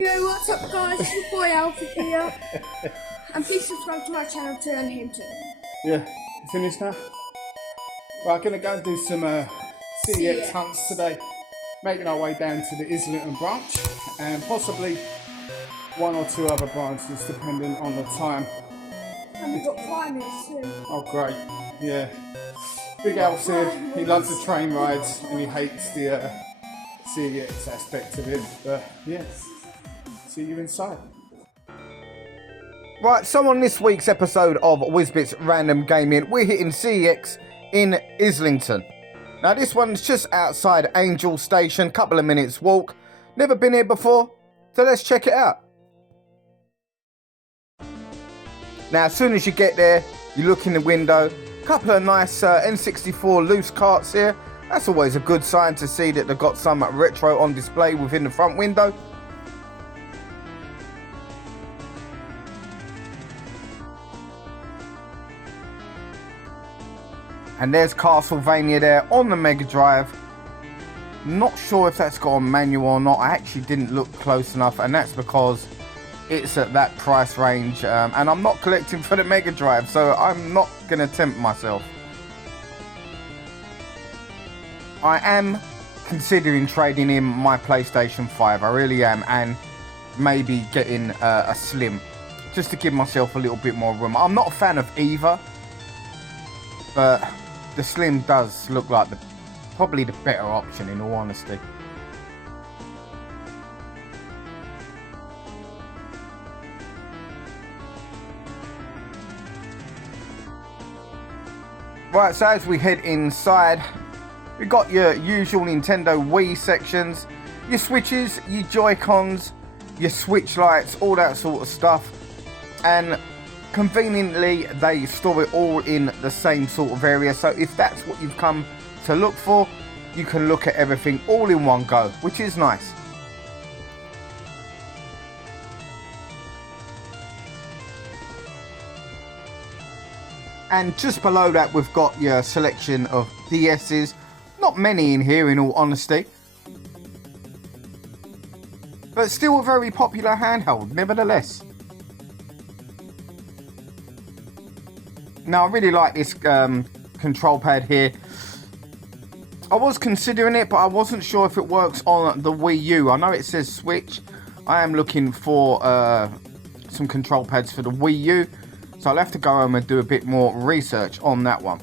Yo, what's up guys, it's your boy Alfie here, and please subscribe to my channel to learn Hinton. Yeah, you finished now? Right, I'm going to go and do some CEX hunts today, making our way down to the Islington branch, and possibly one or two other branches depending on the time. And we've got climbers too. Oh great, yeah. Big Al said he loves the train rides and he hates the CEX aspect of it, but yeah. See you inside. Right, so on this week's episode of Whizbit's Random Gaming, we're hitting CEX in Islington. Now this one's just outside Angel Station, couple of minutes walk. Never been here before, so let's check it out. Now as soon as you get there, you look in the window, couple of nice N64 loose carts here. That's always a good sign to see that they've got some retro on display within the front window. And there's Castlevania there on the Mega Drive. Not sure if that's got a manual or not. I actually didn't look close enough, and that's because it's at that price range. And I'm not collecting for the Mega Drive, so I'm not going to tempt myself. I am considering trading in my PlayStation 5. I really am, and maybe getting a Slim, just to give myself a little bit more room. I'm not a fan of either, but the Slim does look like probably the better option, in all honesty. Right, so as we head inside, we've got your usual Nintendo Wii sections, your Switches, your Joy-Cons, your Switch lights, all that sort of stuff. And conveniently, they store it all in the same sort of area, so if that's what you've come to look for, you can look at everything all in one go, which is nice. And just below that, we've got your selection of DS's. Not many in here, in all honesty, but still a very popular handheld nevertheless. Now I really like this control pad here. I was considering it, but I wasn't sure if it works on the Wii U. I know it says Switch. I am looking for some control pads for the Wii U, so I'll have to go home and do a bit more research on that one.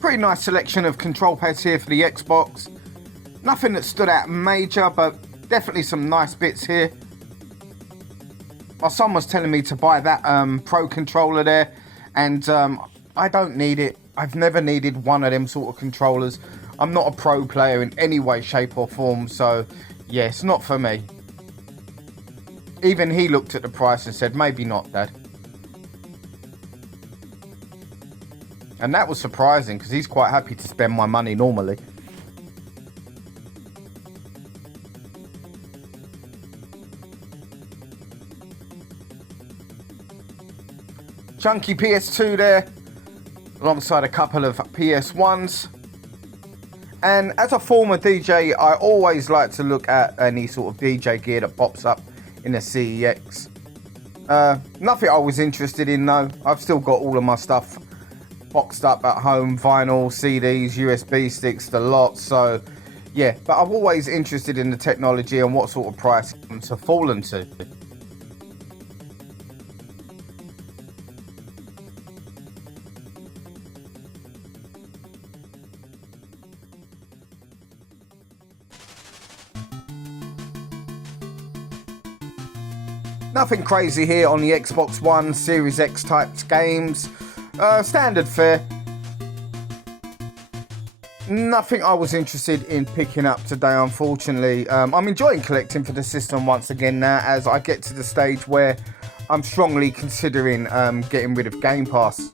Pretty nice selection of control pads here for the Xbox. Nothing that stood out major, but definitely some nice bits here. My son was telling me to buy that Pro controller there, and I don't need it. I've never needed one of them sort of controllers. I'm not a pro player in any way, shape or form, so yeah, it's not for me. Even he looked at the price and said, maybe not, Dad. And that was surprising, because he's quite happy to spend my money normally. Chunky PS2 there, alongside a couple of PS1s. And as a former DJ, I always like to look at any sort of DJ gear that pops up in a CEX. Nothing I was interested in though. I've still got all of my stuff boxed up at home, vinyl, CDs, USB sticks, the lot. So yeah, but I'm always interested in the technology and what sort of price to fall into. Nothing crazy here on the Xbox One, Series X types games. Standard fare. Nothing I was interested in picking up today, unfortunately. I'm enjoying collecting for the system once again now, as I get to the stage where I'm strongly considering getting rid of Game Pass.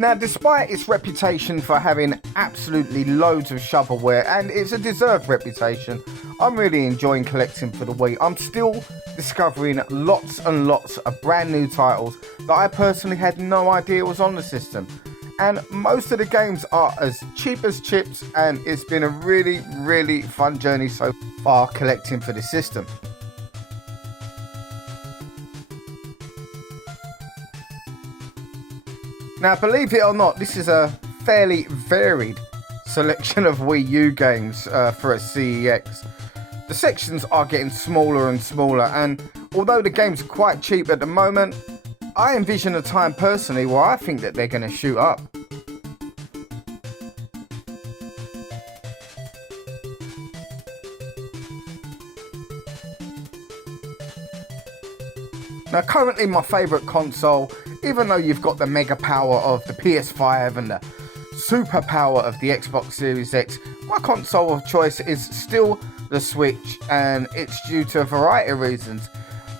Now, despite its reputation for having absolutely loads of shovelware, and it's a deserved reputation, I'm really enjoying collecting for the Wii. I'm still discovering lots and lots of brand new titles that I personally had no idea was on the system. And most of the games are as cheap as chips, and it's been a really, really fun journey so far collecting for the system. Now, believe it or not, this is a fairly varied selection of Wii U games for a CEX. The sections are getting smaller and smaller, and although the games are quite cheap at the moment, I envision a time personally where I think that they're going to shoot up. Now, currently my favourite console, even though you've got the mega power of the PS5 and the super power of the Xbox Series X, my console of choice is still the Switch, and it's due to a variety of reasons,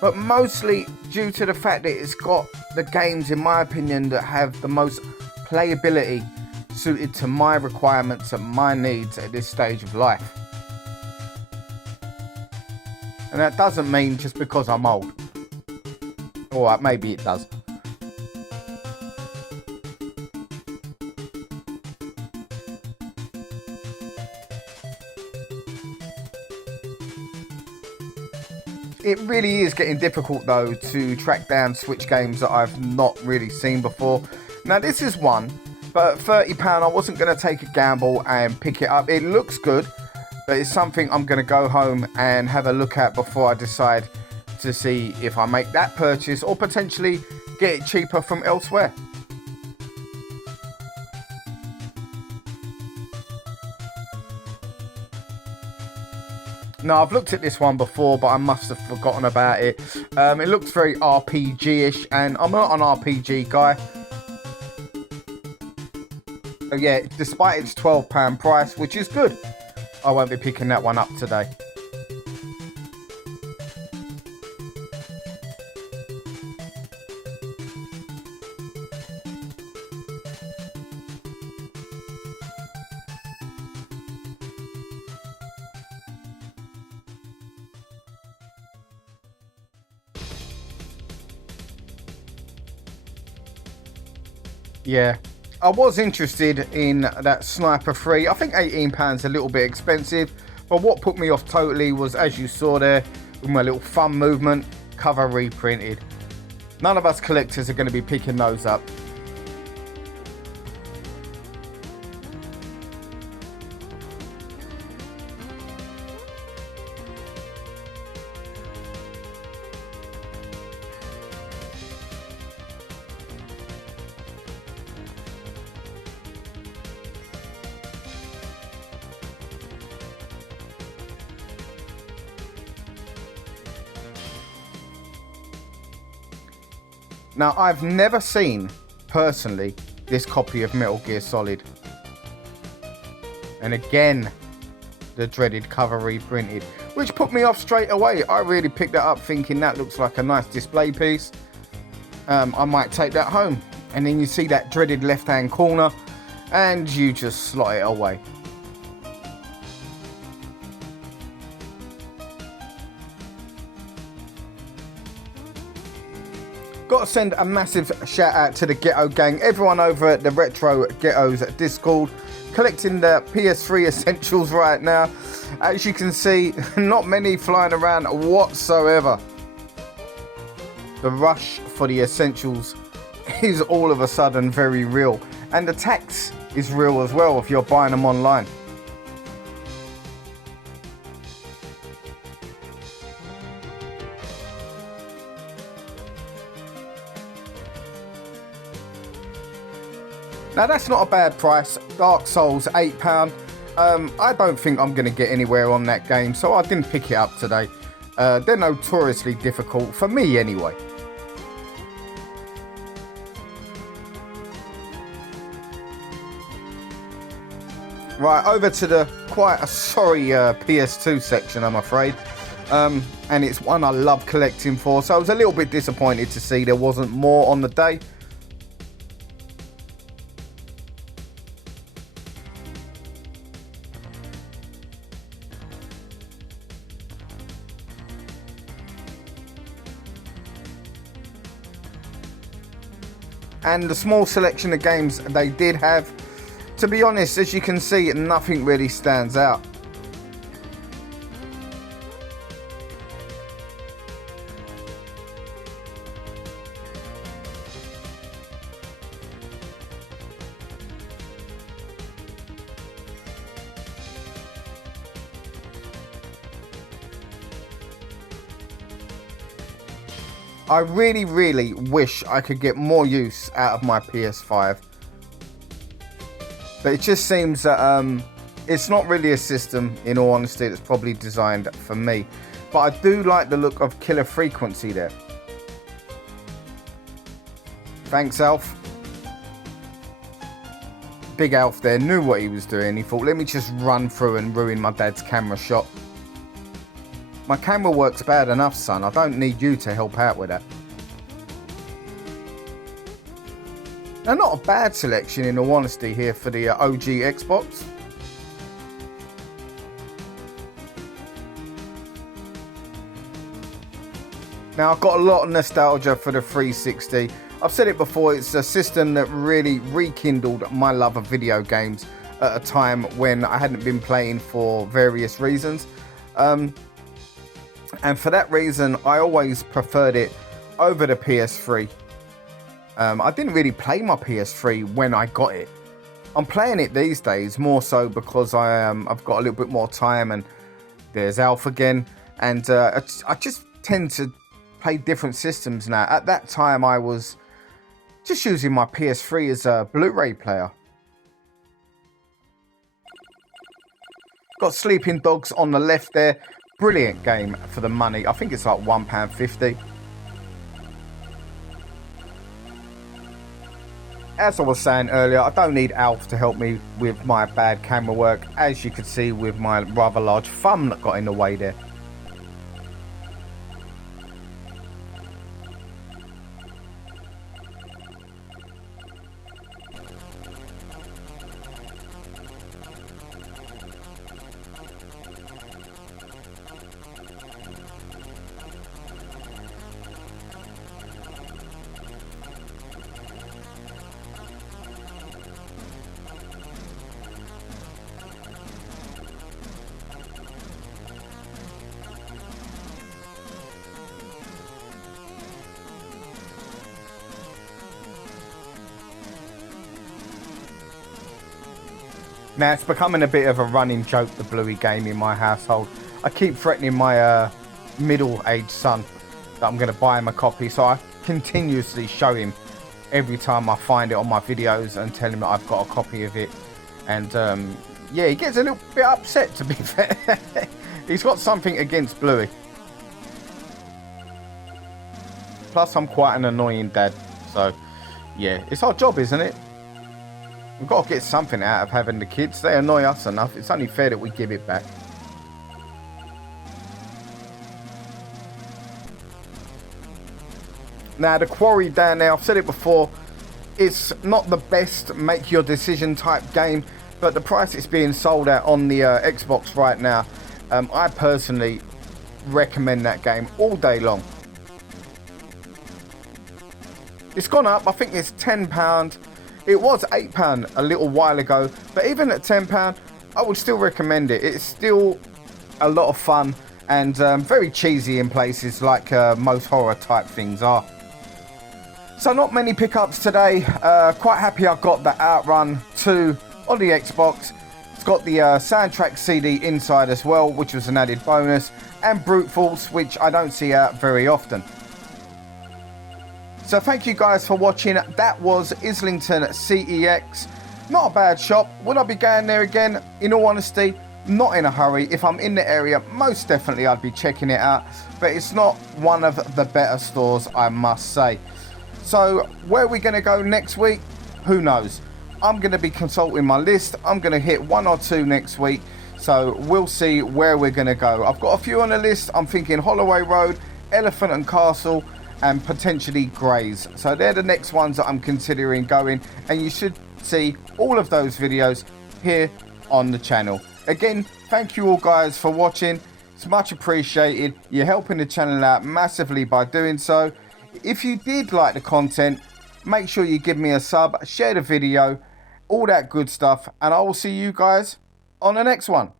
but mostly due to the fact that it's got the games, in my opinion, that have the most playability suited to my requirements and my needs at this stage of life. And that doesn't mean just because I'm old. Alright, maybe it does. It really is getting difficult though to track down Switch games that I've not really seen before. Now this is one, but at £30 I wasn't going to take a gamble and pick it up. It looks good, but it's something I'm going to go home and have a look at before I decide to see if I make that purchase or potentially get it cheaper from elsewhere. Now, I've looked at this one before, but I must have forgotten about it. It looks very RPG-ish, and I'm not an RPG guy. So yeah, despite its £12 price, which is good, I won't be picking that one up today. Yeah, I was interested in that Sniper 3. I think £18 a little bit expensive, but what put me off totally was, as you saw there, with my little thumb movement, cover reprinted. None of us collectors are going to be picking those up. Now, I've never seen, personally, this copy of Metal Gear Solid. And again, the dreaded cover reprinted, which put me off straight away. I really picked that up thinking that looks like a nice display piece. I might take that home. And then you see that dreaded left-hand corner, and you just slot it away. Got to send a massive shout out to the Ghetto Gang, everyone over at the Retro Ghettos Discord, collecting the PS3 essentials right now. As you can see, not many flying around whatsoever. The rush for the essentials is all of a sudden very real, and the tax is real as well if you're buying them online. Now that's not a bad price. Dark Souls, £8. I don't think I'm going to get anywhere on that game, so I didn't pick it up today. They're notoriously difficult, for me anyway. Right, over to the quite a sorry PS2 section, I'm afraid. And it's one I love collecting for, so I was a little bit disappointed to see there wasn't more on the day. and the small selection of games they did have, to be honest, as you can see, nothing really stands out. I really wish I could get more use out of my PS5. But it just seems that it's not really a system, in all honesty, that's probably designed for me. But I do like the look of Killer Frequency there. Thanks, Alf. Big Alf there knew what he was doing. He thought, let me just run through and ruin my dad's camera shot. My camera works bad enough, son. I don't need you to help out with that. Now, not a bad selection, in all honesty, here for the OG Xbox. Now, I've got a lot of nostalgia for the 360. I've said it before, it's a system that really rekindled my love of video games at a time when I hadn't been playing for various reasons. And for that reason, I always preferred it over the PS3. I didn't really play my PS3 when I got it. I'm playing it these days more so because I've got a little bit more time, and there's Alf again. And I just tend to play different systems now. At that time, I was just using my PS3 as a Blu-ray player. Got Sleeping Dogs on the left there. Brilliant game for the money. I think it's like £1.50. As I was saying earlier, I don't need Alf to help me with my bad camera work, as you could see with my rather large thumb that got in the way there. Now, it's becoming a bit of a running joke, the Bluey game in my household. I keep threatening my middle-aged son that I'm going to buy him a copy, so I continuously show him every time I find it on my videos and tell him that I've got a copy of it. And yeah, he gets a little bit upset, to be fair. He's got something against Bluey. Plus, I'm quite an annoying dad, so yeah, it's our job, isn't it? We've got to get something out of having the kids. They annoy us enough. It's only fair that we give it back. Now, the quarry down there, I've said it before, it's not the best make your decision type game, but the price it's being sold at on the Xbox right now, I personally recommend that game all day long. It's gone up. I think it's £10. It was £8 a little while ago, but even at £10, I would still recommend it. It's still a lot of fun and very cheesy in places like most horror type things are. So not many pickups today. Quite happy I got the Outrun 2 on the Xbox. It's got the soundtrack CD inside as well, which was an added bonus, and Brute Force, which I don't see out very often. So thank you guys for watching. That was Islington CEX. Not a bad shop. Would I be going there again? In all honesty, not in a hurry. If I'm in the area, most definitely I'd be checking it out. But it's not one of the better stores, I must say. So where are we going to go next week? Who knows? I'm going to be consulting my list. I'm going to hit 1 or 2 next week. So we'll see where we're going to go. I've got a few on the list. I'm thinking Holloway Road, Elephant and Castle, and potentially Grays. So they're the next ones that I'm considering going, and you should see all of those videos here on the channel. Again, thank you all guys for watching. It's much appreciated. You're helping the channel out massively by doing so. If you did like the content, Make sure you give me a sub, share the video, all that good stuff, and I will see you guys on the next one.